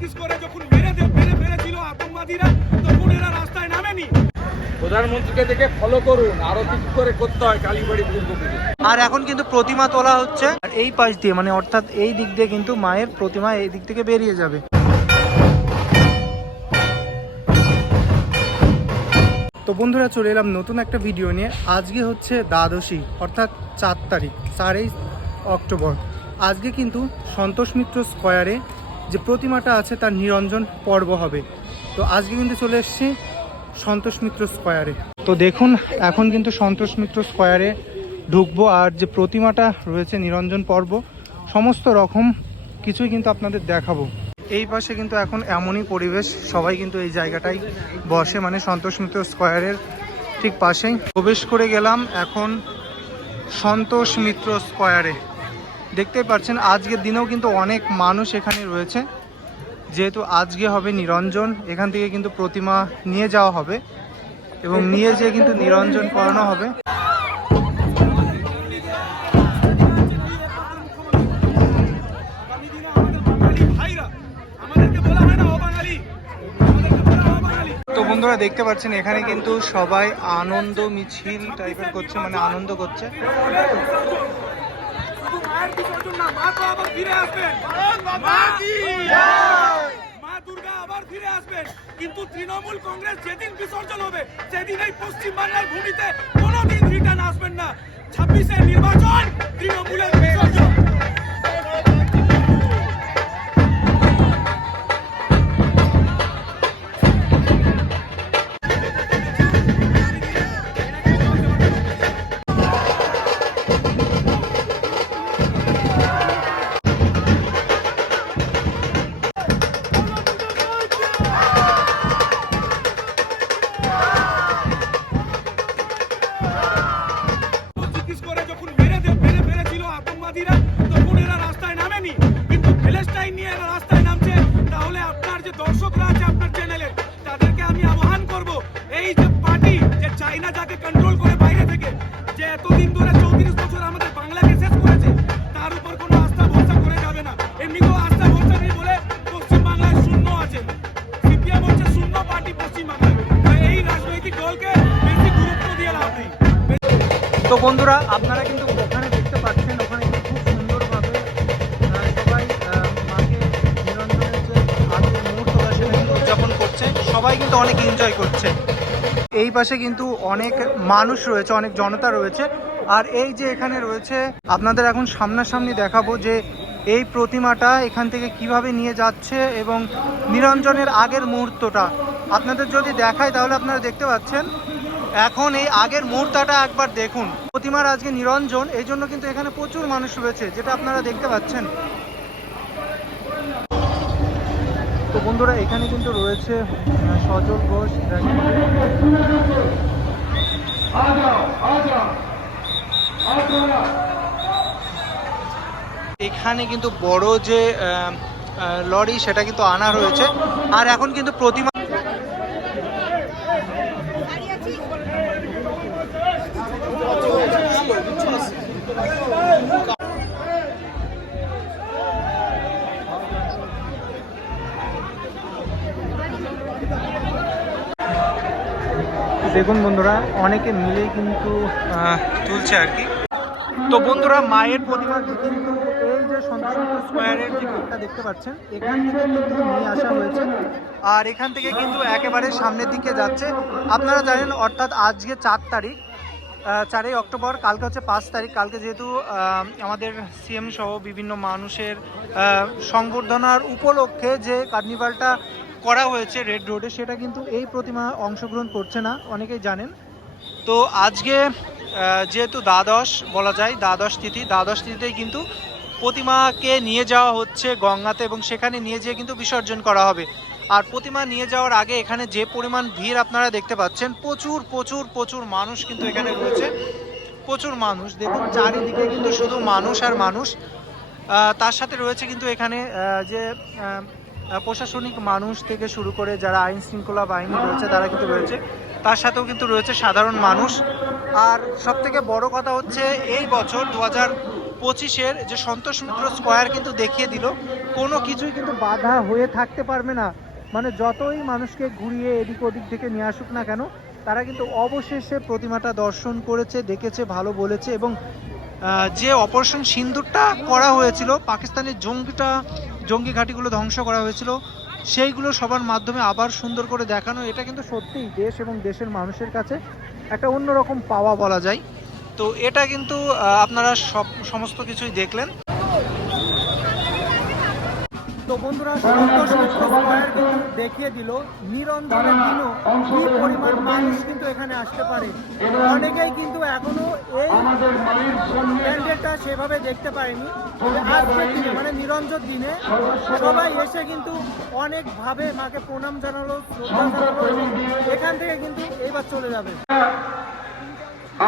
পঁচিশ করে যখন মেরে দে- মেরে ফেলেছিল আতঙ্কবাদীরা তখন এরা রাস্তায় নামেনি। প্রধানমন্ত্রীকে দেখে ফলো করুন আরও কিছু করে করতে হয় কালীবাড়ি দুর্গ আর এখন কিন্তু প্রতিমা তোলা হচ্ছে। আর এই পাশ দিয়ে মানে অর্থাৎ এই দিক দিয়ে কিন্তু মায়ের প্রতিমা এই দিক থেকে বেরিয়ে যাবে। তো বন্ধুরা চলে এলাম নতুন একটা ভিডিও নিয়ে। আজকে হচ্ছে দ্বাদশী অর্থাৎ চার তারিখ চারই অক্টোবর। আজকে কিন্তু সন্তোষ মিত্র স্কোয়ারে যে প্রতিমাটা আছে তার নিরঞ্জন পর্ব হবে। তো আজকে কিন্তু চলে এসেছি সন্তোষ মিত্র স্কোয়ারে। তো দেখুন, এখন কিন্তু সন্তোষ মিত্র স্কোয়ারে ঢুকবো আর যে প্রতিমাটা রয়েছে নিরঞ্জন পর্ব, সমস্ত রকম কিছুই কিন্তু আপনাদের দেখাবো। এই পাশে কিন্তু এখন এমনই পরিবেশ, সবাই কিন্তু এই জায়গাটাই বসে মানে সন্তোষ মিত্র স্কোয়ারের ঠিক পাশেই। প্রবেশ করে গেলাম এখন সন্তোষ মিত্র স্কোয়ারে। দেখতেই পাচ্ছেন, আজকের দিনেও কিন্তু অনেক মানুষ এখানে রয়েছে। যেহেতু আজকে হবে নিরঞ্জন, এখান থেকে কিন্তু প্রতিমা নিয়ে যাওয়া হবে এবং নিয়ে যেয়ে কিন্তু নিরঞ্জন করানো হবে। তো বন্ধুরা, দেখতে পাচ্ছেন, এখানে কিন্তু সবাই আনন্দ মিছিল টাইপের করছে মানে আনন্দ করছে। মায়ের বিসর্জন না, মা তো আবার ফিরে আসবেন। কিন্তু তৃণমূল কংগ্রেস যেদিন বিসর্জন হবে, সেদিন এই পশ্চিম বাংলার ভূমিতে কোনোদিন রিটার্ন আসবেন না। ছাব্বিশের নির্বাচন তৃণমূলের বিসর্জন। এতদিন ধরে চৌত্রিশ বছর আমাদের বাংলাকে শেষ করেছে, তার উপর কোনো আস্থা ভরসা করে যাবে না। এমনিতেও আস্থা ভরসা নেই বলে পশ্চিম বাংলায় শূন্য আছে। সিপিএম হচ্ছে শূন্য পার্টি পশ্চিম বাংলায় এই রাজনৈতিক দলকে বেশি গুরুত্ব দিয়ে লাভ নেই। তো বন্ধুরা, আপনারা কিন্তু ওখানে দেখতে পাচ্ছেন, ওখানে খুব সুন্দরভাবে সবাই মাকে নিরঞ্জনের যে আজকে মুহূর্তটা উদযাপন করছে। সবাই কিন্তু অনেক এনজয় করছে। এই পাশে কিন্তু অনেক মানুষ রয়েছে, অনেক জনতা রয়েছে। আর এই যে এখানে রয়েছে, আপনাদের এখন সামনাসামনি দেখাবো যে এই প্রতিমাটা এখান থেকে কীভাবে নিয়ে যাচ্ছে এবং নিরঞ্জনের আগের মুহূর্তটা। আপনাদের যদি দেখায় তাহলে আপনারা দেখতে পাচ্ছেন, এখন এই আগের মুহূর্তটা একবার দেখুন। প্রতিমার আজকে নিরঞ্জন, এই জন্য কিন্তু এখানে প্রচুর মানুষ রয়েছে, যেটা আপনারা দেখতে পাচ্ছেন তো বন্ধুরা, এখানে কিন্তু রয়েছে সজল ঘোষ এখানে কিন্তু বড় যে লরি, সেটা কিন্তু আনা রয়েছে আর এখন কিন্তু প্রতিমা দেখুন বন্ধুরা, অনেকে মিলেই কিন্তু তুলছে আর কি। তো বন্ধুরা, মায়ের প্রতিমাকে কিন্তু এই যে সন্তোষ স্কোয়ারের যে গেটটা দেখতে পাচ্ছেন, এখান থেকে কিন্তু নিয়ে আসা হয়েছে। আর এখান থেকে কিন্তু একেবারে সামনের দিকে যাচ্ছে। আপনারা জানেন, অর্থাৎ আজকে চার তারিখ চারই অক্টোবর, কালকে হচ্ছে পাঁচ তারিখ। কালকে যেহেতু আমাদের সিএম সহ বিভিন্ন মানুষের সংবর্ধনার উপলক্ষে যে কার্নিভালটা করা হয়েছে রেড রোডে সেটা কিন্তু এই প্রতিমা অংশগ্রহণ করছে না, অনেকেই জানেন। তো আজকে যেহেতু দ্বাদশ, বলা যায় দ্বাদশ তিথি, দ্বাদশ তিথিতেই কিন্তু প্রতিমাকে নিয়ে যাওয়া হচ্ছে গঙ্গাতে এবং সেখানে নিয়ে যেয়ে কিন্তু বিসর্জন করা হবে। আর প্রতিমা নিয়ে যাওয়ার আগে এখানে যে পরিমাণ ভিড় আপনারা দেখতে পাচ্ছেন, প্রচুর প্রচুর প্রচুর মানুষ কিন্তু এখানে রয়েছে। প্রচুর মানুষ, দেখুন চারিদিকে কিন্তু শুধু মানুষ আর মানুষ। তার সাথে রয়েছে কিন্তু এখানে যে প্রশাসনিক মানুষ থেকে শুরু করে যারা আইন শৃঙ্খলা বাহিনী রয়েছে, তারা কিন্তু রয়েছে। তার সাথেও কিন্তু রয়েছে সাধারণ মানুষ। আর সব থেকে বড় কথা হচ্ছে, এই বছর দু হাজার পঁচিশের যে সন্তোষ মিত্র স্কোয়ার কিন্তু দেখিয়ে দিল, কোনো কিছুই কিন্তু বাধা হয়ে থাকতে পারবে না। মানে যতই মানুষকে ঘুরিয়ে এদিক ওদিক থেকে নিয়ে আসুক না কেন, তারা কিন্তু অবশেষে প্রতিমাটা দর্শন করেছে, দেখেছে, ভালো বলেছে এবং যে অপারেশন সিন্দুরটা করা হয়েছিল, পাকিস্তানের জঙ্গিটা জঙ্গি ঘাঁটিগুলো ধ্বংস করা হয়েছিল। সেইগুলো সবার মাধ্যমে আবার সুন্দর করে দেখানো। এটা কিন্তু সত্যিই দেশ এবং দেশের মানুষের কাছে একটা অন্যরকম পাওয়া বলা যায়। তো এটা কিন্তু আপনারা সব, সমস্ত কিছুই দেখলেন। তো বন্ধুরা সন্তোষ মিত্র স্কয়ার কিন্তু দেখিয়ে দিল। নিরঞ্জনের দিনও কি পরিমাণ মানুষ কিন্তু এখানে আসতে পারে। অনেকেই কিন্তু এখনও এই প্যান্ডেলটা সেভাবে দেখতে পারেনি। আজকের দিনে মানে নিরঞ্জন দিনে সবাই এসে কিন্তু অনেকভাবে মাকে প্রণাম জানালো শ্রদ্ধা জানালো এখান থেকে কিন্তু এইবার চলে যাবে।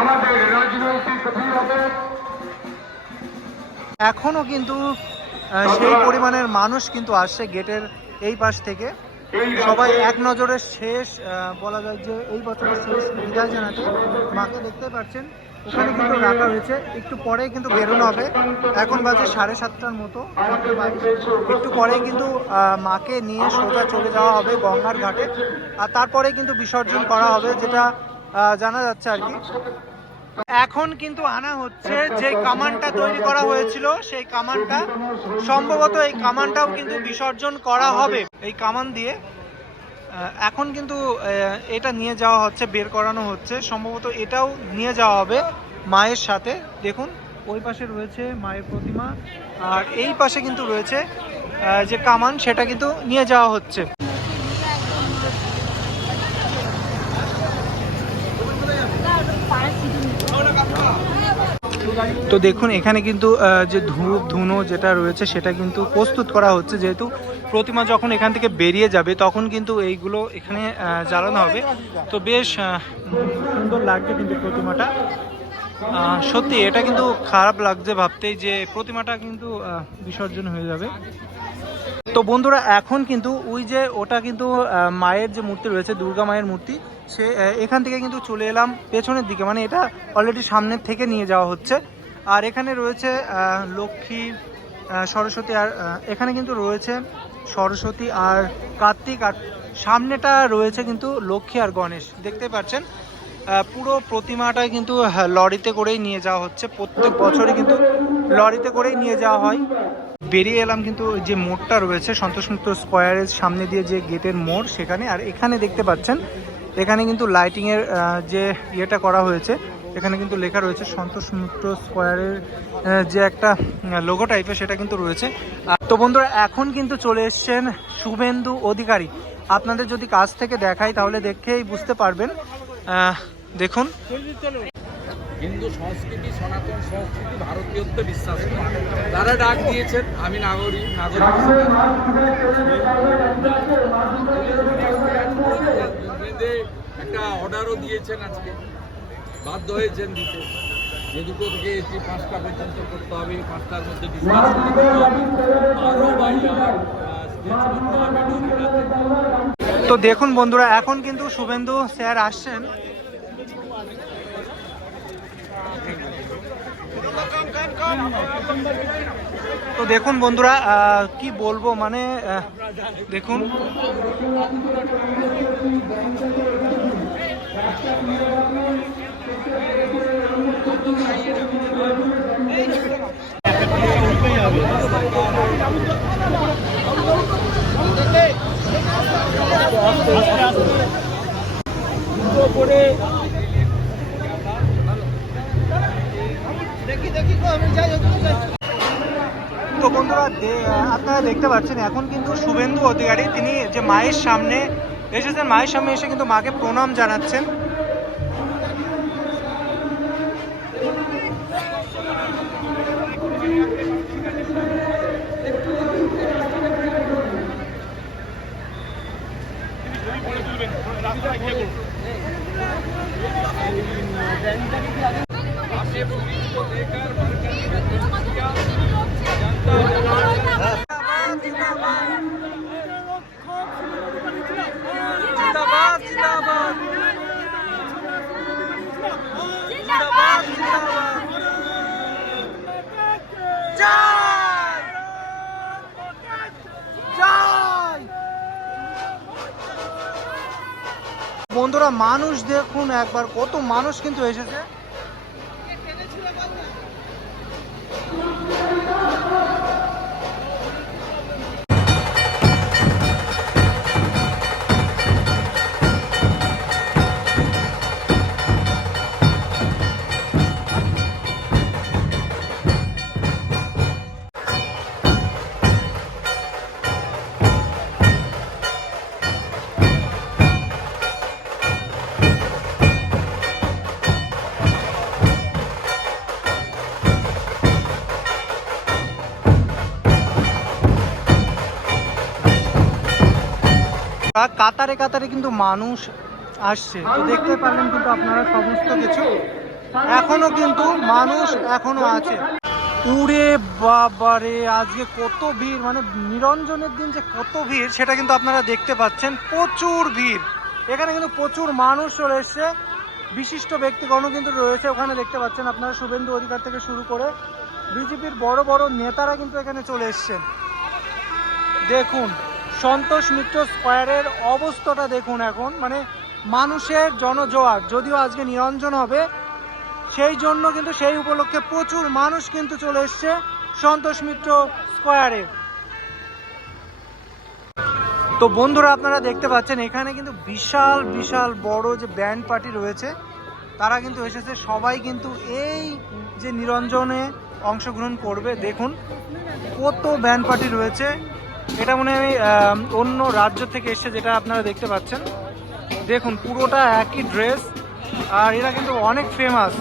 আমাদের রাজনৈতিক এখনও কিন্তু সেই পরিমাণের মানুষ কিন্তু আসছে গেটের এই পাশ থেকে। সবাই এক নজরে শেষ বলা যায় যে এই বছরের শেষ বিদায় জানাতে মাকে দেখতে পাচ্ছেন। ওখানে কিন্তু রাখা হয়েছে। একটু পরেই কিন্তু বেরোনো হবে। এখন বাজে সাড়ে সাতটার মতো। একটু পরেই কিন্তু মাকে নিয়ে সোজা চলে যাওয়া হবে গঙ্গার ঘাটে। আর তারপরে কিন্তু বিসর্জন করা হবে, যেটা জানা যাচ্ছে আর কি। এখন কিন্তু আনা হচ্ছে যে কামানটা তৈরি করা হয়েছিল, সেই কামানটা। সম্ভবত এই কামানটাও কিন্তু বিসর্জন করা হবে এই কামান দিয়ে। এখন কিন্তু এটা নিয়ে যাওয়া হচ্ছে, বের করানো হচ্ছে। সম্ভবত এটাও নিয়ে যাওয়া হবে মায়ের সাথে। দেখুন, ওই পাশে রয়েছে মায়ের প্রতিমা, আর এই পাশে কিন্তু রয়েছে যে কামান, সেটা কিন্তু নিয়ে যাওয়া হচ্ছে। তো দেখুন, এখানে কিন্তু যে ধূপ, ধুনো যেটা রয়েছে, সেটা কিন্তু প্রস্তুত করা হচ্ছে। যেহেতু প্রতিমা যখন এখান থেকে বেরিয়ে যাবে, তখন কিন্তু এইগুলো এখানে জ্বালানো হবে। তো বেশ সুন্দর লাগছে কিন্তু প্রতিমাটা। সত্যি এটা কিন্তু খারাপ লাগছে ভাবতেই যে প্রতিমাটা কিন্তু বিসর্জন হয়ে যাবে। তো বন্ধুরা, এখন কিন্তু ওই যে ওটা কিন্তু মায়ের যে মূর্তি রয়েছে, দুর্গা মায়ের মূর্তি, সে এখান থেকে কিন্তু চলে এলাম পেছনের দিকে। মানে এটা অলরেডি সামনের থেকে নিয়ে যাওয়া হচ্ছে। আর এখানে রয়েছে লক্ষ্মী সরস্বতী আর এখানে কিন্তু রয়েছে সরস্বতী আর কার্তিক আর সামনেটা রয়েছে কিন্তু লক্ষ্মী আর গণেশ। দেখতে পাচ্ছেন পুরো প্রতিমাটাই কিন্তু লরিতে করেই নিয়ে যাওয়া হচ্ছে। প্রত্যেক বছরই কিন্তু লরিতে করেই নিয়ে যাওয়া হয়। বেরিয়ে এলাম কিন্তু যে মোড়টা রয়েছে সন্তোষ মিত্র স্কোয়ারের সামনে দিয়ে যে গেটের মোড় সেখানে। আর এখানে দেখতে পাচ্ছেন, এখানে কিন্তু লাইটিংয়ের যে ইয়েটা করা হয়েছে এখানে কিন্তু লেখা রয়েছে সন্তোষ মিত্র স্কোয়ারের যে একটা লোগো টাইপের সেটা কিন্তু রয়েছে। আর তো বন্ধুরা এখন কিন্তু চলে এসছেন শুভেন্দু অধিকারী। আপনাদের যদি কাছ থেকে দেখাই তাহলে দেখেই বুঝতে পারবেন। দেখুন। হিন্দু সংস্কৃতি সনাতন সংস্কৃতি ভারতীয়ত্ব বিশ্বাস। তারা ডাক দিয়েছেন আমি নাগরিক নাগরিক একটা অর্ডারও দিয়েছেন আজকে। বাধ্য হয়েছেন দিতে। যে দুটো থেকে এসি পাঁচটা পর্যন্ত করতে হবে পাঁচটার মধ্যে বাই তো দেখুন বন্ধুরা এখন কিন্তু শুভেন্দু স্যার আসছেন। তো দেখুন বন্ধুরা আহ, কি বলব মানে আহ, তো বন্ধুরা আপনারা দেখতে পাচ্ছেন, এখন কিন্তু শুভেন্দু অধিকারী, তিনি যে মায়ের সামনে এসেছেন, মায়ের সামনে এসে কিন্তু মাকে প্রণাম জানাচ্ছেন। মানুষ দেখুন একবার কত মানুষ কিন্তু এসেছে। কাতারে কাতারে কিন্তু মানুষ আসছে। তো দেখতে পারলেন কিন্তু আপনারা সমস্ত কিছু। এখনও কিন্তু মানুষ এখনও আছে। উড়ে বাবারে, আজকে কত ভিড় মানে নিরঞ্জনের দিন যে কত ভিড়, সেটা কিন্তু আপনারা দেখতে পাচ্ছেন। প্রচুর ভিড়। এখানে কিন্তু প্রচুর মানুষ চলে এসছে। বিশিষ্ট ব্যক্তিগণ কিন্তু রয়েছে। ওখানে দেখতে পাচ্ছেন আপনারা শুভেন্দু অধিকার থেকে শুরু করে বিজেপির বড় বড় নেতারা কিন্তু এখানে চলে এসছেন। দেখুন। সন্তোষ মিত্র স্কোয়ারের অবস্থাটা দেখুন এখন। মানে মানুষের জনজোয়ার, যদিও আজকে নিরঞ্জন হবে, সেই জন্য কিন্তু সেই উপলক্ষে প্রচুর মানুষ কিন্তু চলে এসছে সন্তোষ মিত্র স্কোয়ারে। তো বন্ধুরা, আপনারা দেখতে পাচ্ছেন, এখানে কিন্তু বিশাল বিশাল বড় যে ব্যান্ড পার্টি রয়েছে, তারা কিন্তু এসেছে। সবাই কিন্তু এই যে নিরঞ্জনে অংশগ্রহণ করবে, দেখুন, কত ব্যান্ড পার্টি রয়েছে। এটা মনে হয় অন্য রাজ্য থেকে এসে যেটা আপনারা দেখতে পাচ্ছেন। দেখুন, পুরোটা একই ড্রেস আর এরা কিন্তু অনেক ফেমাস